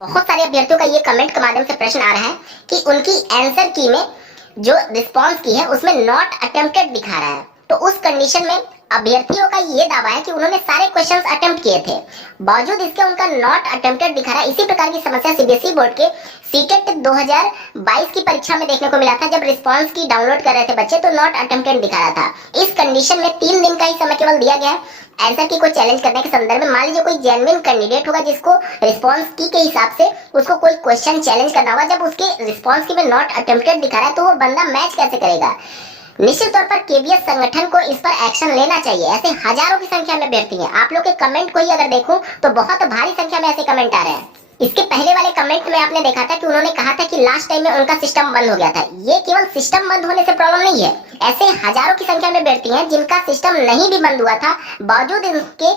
बहुत सारे अभ्यर्थियों का ये कमेंट के माध्यम से प्रश्न आ रहा है कि उनकी आंसर की में जो रिस्पांस की है उसमें नॉट अटेम्प्टेड दिखा रहा है। तो उस कंडीशन में अभ्यर्थियों का ये दावा है कि उन्होंने सारे क्वेश्चंस अटेम्प्ट किए थे, बावजूद इसके उनका नॉट अटेम्प्टेड दिखा रहा है। इसी प्रकार की समस्या सीबीएसई बोर्ड के सीटेट 2022 की परीक्षा में देखने को मिला था। जब रिस्पांस की डाउनलोड कर रहे थे बच्चे तो नॉट अटेम्प्टेड दिखा रहा था। इस कंडीशन में 3 दिन का ही समय केवल दिया गया है आंसर की को चैलेंज करने के संदर्भ में। मान लीजिए कोई जेन्युइन कैंडिडेट होगा जिसको रिस्पांस की के हिसाब से उसको कोई क्वेश्चन चैलेंज करना होगा, जब उसके रिस्पांस की में नॉट अटेम्प्टेड दिखा रहा है तो वो बंदा मैच कैसे करेगा। निश्चित तौर पर केबीएस संगठन को इस पर एक्शन लेना चाहिए। ऐसे हजारों की संख्या में अभ्यर्थी हैं। आप लोग के कमेंट को ही अगर देखूं तो बहुत भारी संख्या में ऐसे कमेंट आ रहे हैं। इसके पहले वाले कमेंट में आपने देखा था कि उन्होंने कहा था कि लास्ट टाइम में उनका सिस्टम बंद हो गया था। ये केवल सिस्टम बंद होने से प्रॉब्लम नहीं है, ऐसे हजारों की संख्या में अभ्यर्थी हैं जिनका सिस्टम नहीं भी बंद हुआ था, बावजूद इनके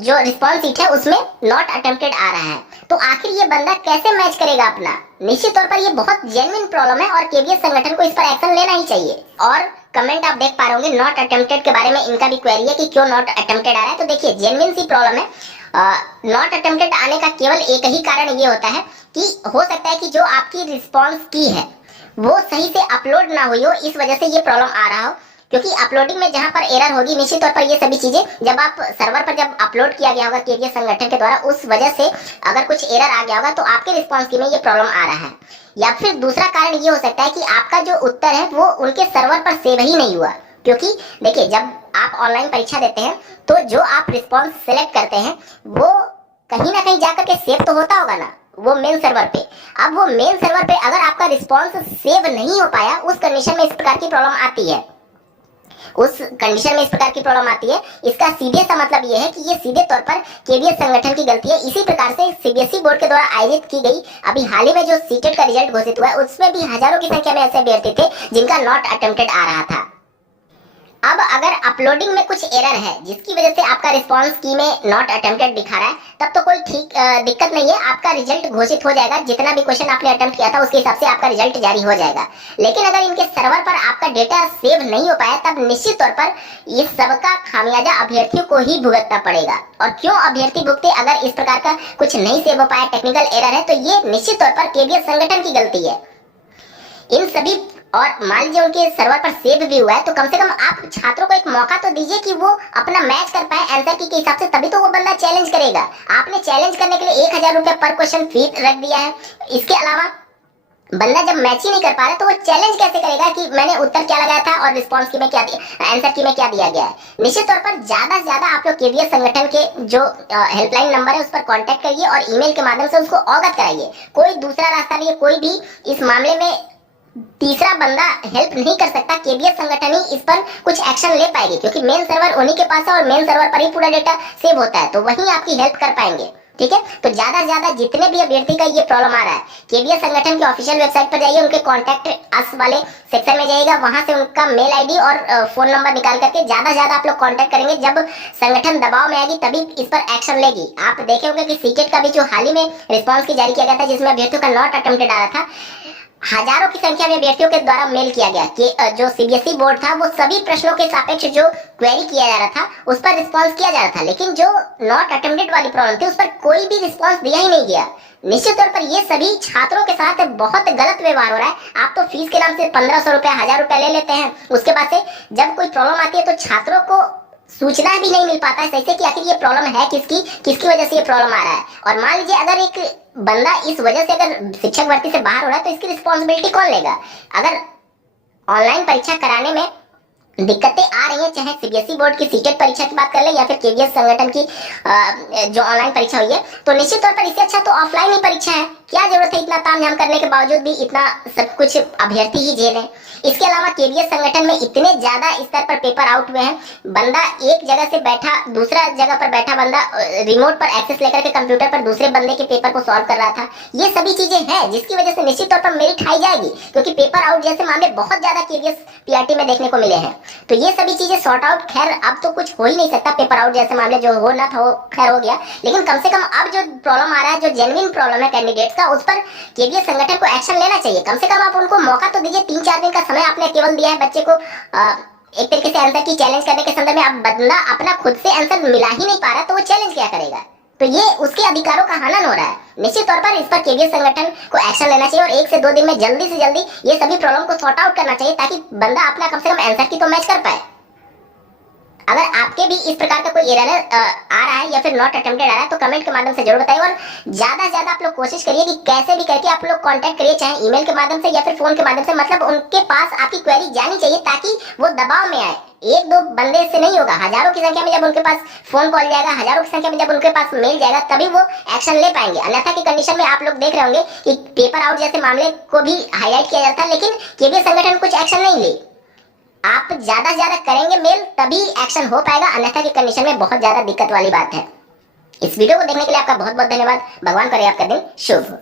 जो रिस्पॉन्स सीट है उसमें नॉट अटेम्प्टेड आ रहा है। तो आखिर ये बंदा कैसे मैच करेगा अपना। निश्चित तौर पर ये बहुत जेन्युइन प्रॉब्लम है और केबीएस संगठन को इस पर एक्शन लेना ही चाहिए। और कमेंट आप देख पा रहे होंगे नॉट अटेम्प्टेड के बारे में, इनका भी क्वेरी है कि क्यों नॉट अटेम्प्टेड आ रहा है। तो देखिए जेन्युइन सी प्रॉब्लम है। नॉट अटेम्प्टेड आने का केवल एक ही कारण ये होता है कि हो सकता है कि जो आपकी रिस्पॉन्स की है वो सही से अपलोड ना हुई हो, इस वजह से ये प्रॉब्लम आ रहा हो। क्योंकि अपलोडिंग में जहां पर एरर होगी, निश्चित तौर पर ये सभी चीजें जब आप सर्वर पर जब अपलोड किया गया होगा केबीएस संगठन के द्वारा, उस वजह से अगर कुछ एरर आ गया होगा तो आपके रिस्पॉन्स की में ये प्रॉब्लम आ रहा है। या फिर दूसरा कारण ये हो सकता है कि आपका जो उत्तर है वो उनके सर्वर पर सेव ही नहीं हुआ। क्योंकि देखिए जब आप ऑनलाइन परीक्षा देते हैं तो जो आप रिस्पॉन्स सेलेक्ट करते हैं वो कहीं ना कहीं जाकर के सेव तो होता होगा ना, वो मेन सर्वर पे। अब वो मेन सर्वर पे अगर आपका रिस्पॉन्स सेव नहीं हो पाया, उस कंडीशन में इस प्रकार की प्रॉब्लम आती है। इसका सीधे सा मतलब ये है कि ये सीधे तौर पर केबीएस संगठन की गलती है। इसी प्रकार से सीबीएसई बोर्ड के द्वारा आयोजित की गई अभी हाल ही में जो सीटेट का रिजल्ट घोषित हुआ है उसमें भी हजारों की संख्या में ऐसे अभ्यर्थी थे जिनका नॉट अटेम्प्टेड आ रहा था। अब अगर अपलोडिंग में कुछ एरर है जिसकी वजह से आपका रिस्पांस की में नॉट अटेम्प्टेड दिखा रहा है, तब तो कोई दिक्कत नहीं है, आपका रिजल्ट घोषित हो जाएगा। जितना भी क्वेश्चन आपने अटेम्प्ट किया था उसके हिसाब से आपका रिजल्ट जारी हो जाएगा। लेकिन अगर इनके सर्वर पर आपका डेटा सेव नहीं हो पाया तब निश्चित तौर पर इस सबका खामियाजा अभ्यर्थियों को ही भुगतना पड़ेगा। और क्यों अभ्यर्थी भुगते, अगर इस प्रकार का कुछ नहीं सेव हो पाया, टेक्निकल एरर है, तो ये निश्चित तौर पर केबीएस संगठन की गलती है इन सभी। और मान लीजिए उनके सर्वर पर सेव भी हुआ है तो कम से कम आप छात्रों को एक मौका तो दीजिए कि वो अपना मैच कर पाए आंसर की के हिसाब से, तभी तो वो बंदा चैलेंज करेगा। आपने चैलेंज करने के लिए 1000 रुपए पर क्वेश्चन फी रख दिया है। इसके अलावा बंदा जब मैच ही नहीं कर पा रहा तो वो चैलेंज कैसे करेगा कि मैंने उत्तर क्या लगाया था और रिस्पॉन्स की में क्या दिया, आंसर की में क्या दिया गया है। निश्चित तौर पर ज्यादा से ज्यादा आप लोग केबीएस संगठन के जो हेल्पलाइन नंबर है उस पर कांटेक्ट करिए और ईमेल के माध्यम से उसको अवगत कराइए। कोई दूसरा रास्ता नहीं है, कोई भी इस मामले में तीसरा बंदा हेल्प नहीं कर सकता। केबीएस संगठन ही इस पर कुछ एक्शन ले पाएगी क्योंकि मेन सर्वर उन्हीं के पास है और मेन सर्वर पर ही पूरा डेटा सेव होता है, तो वहीं आपकी हेल्प कर पाएंगे। ठीक है, तो ज्यादा से ज्यादा जितने भी अभ्यर्थी का ये प्रॉब्लम आ रहा है, केबीएस संगठन की ऑफिशियल वेबसाइट पर जाइए, उनके कॉन्टैक्ट अस वाले सेक्शन में जाइएगा, वहां से उनका मेल आईडी और फोन नंबर निकाल करके ज्यादा से ज्यादा आप लोग कॉन्टैक्ट करेंगे। जब संगठन दबाव में आएगी तभी इस पर एक्शन लेगी। आप देखे होंगे कि सीटेट का भी जो हाल ही में रिस्पॉन्स की जारी किया गया था जिसमें अभ्यर्थियों का नॉट अटेम्प्टेड आ रहा था, हजारों की संख्या में अभ्यर्थियों के द्वारा मेल किया गया कि जो सीबीएसई बोर्ड था वो सभी प्रश्नों के सापेक्ष जो क्वेरी किया जा रहा था उस पर रिस्पांस किया जा रहा था, लेकिन जो नॉट अटेम्प्टेड वाली प्रॉब्लम थी उस पर कोई भी रिस्पांस दिया ही नहीं गया। निश्चित तौर पर ये सभी छात्रों के साथ बहुत गलत व्यवहार हो रहा है। आप तो फीस के नाम से 1500 रुपए 1000 रुपए ले लेते हैं, उसके बाद से जब कोई प्रॉब्लम आती है तो छात्रों को सूचना भी नहीं मिल पाता है सही से कि आखिर ये प्रॉब्लम है किसकी वजह से ये प्रॉब्लम आ रहा है। और मान लीजिए अगर एक बंदा इस वजह से अगर शिक्षक भर्ती से बाहर हो रहा है तो इसकी रिस्पॉन्सिबिलिटी कौन लेगा। अगर ऑनलाइन परीक्षा कराने में दिक्कतें आ रही हैं, चाहे सीबीएसई बोर्ड की सीटेट परीक्षा की बात कर ले या फिर केबीएस संगठन की जो ऑनलाइन परीक्षा हुई है, तो निश्चित तौर पर इससे अच्छा तो ऑफलाइन ही परीक्षा है। क्या जरूरत है इतना तामझाम करने के बावजूद भी इतना सब कुछ अभ्यर्थी ही झेल है। इसके अलावा केबीएस संगठन में इतने ज्यादा स्तर पर पेपर आउट हुए हैं, बंदा एक जगह से बैठा दूसरा जगह पर बैठा बंदा रिमोट पर एक्सेस लेकर के कंप्यूटर पर दूसरे बंदे के पेपर को सॉल्व कर रहा था। ये सभी चीजें हैं जिसकी वजह से निश्चित तौर पर मेरिट हाई जाएगी, क्योंकि पेपर आउट जैसे मामले बहुत ज्यादा केबीएस पीआरटी में देखने को मिले हैं। तो ये सभी चीजें सॉर्ट आउट, खैर अब तो कुछ हो ही नहीं सकता, पेपर आउट जैसे मामले जो होना था वो खैर हो गया, लेकिन कम से कम अब जो प्रॉब्लम आ रहा है, जो जेन्युइन प्रॉब्लम है कैंडिडेट्स का, उस पर केबीएस संगठन को एक्शन लेना चाहिए। कम से कम आप उनको मौका तो दीजिए। 3-4 दिन का समय आपने केवल दिया है बच्चे को एक तरीके से आंसर की चैलेंज करने के संदर्भ में। अब बंदा अपना खुद से आंसर मिला ही नहीं पा रहा तो वो चैलेंज क्या करेगा। तो ये उसके अधिकारों का हनन हो रहा है। निश्चित तौर पर इस पर केवीएस संगठन को एक्शन लेना चाहिए और 1 से 2 दिन में जल्दी से जल्दी ये सभी प्रॉब्लम को सॉर्ट आउट करना चाहिए, ताकि बंदा अपना कम से कम आंसर की तो मैच कर पाए। अगर आपके भी इस प्रकार का कोई एरर आ रहा है या फिर नॉट अटेम्प्टेड आ रहा है तो कमेंट के माध्यम से जरूर बताइए, और ज्यादा से ज्यादा आप लोग कोशिश करिए कि कैसे भी करके आप लोग कांटेक्ट करिए, चाहे ईमेल के माध्यम से या फिर फोन के माध्यम से, मतलब उनके पास आपकी क्वेरी जानी चाहिए ताकि वो दबाव में आए। 1-2 बंदे से नहीं होगा, हजारों की संख्या में जब उनके पास फोन कॉल जाएगा, हजारों की संख्या में जब उनके पास मेल जाएगा, तभी वो एक्शन ले पाएंगे। अन्यथा की कंडीशन में आप लोग देख रहे होंगे कि पेपर आउट जैसे मामले को भी हाईलाइट किया जाता है, लेकिन केवीएस संगठन कुछ एक्शन नहीं ले। आप ज्यादा से ज्यादा करेंगे मेल तभी एक्शन हो पाएगा, अन्यथा की कंडीशन में बहुत ज्यादा दिक्कत वाली बात है। इस वीडियो को देखने के लिए आपका बहुत बहुत धन्यवाद। भगवान करे आपका दिन शुभ हो।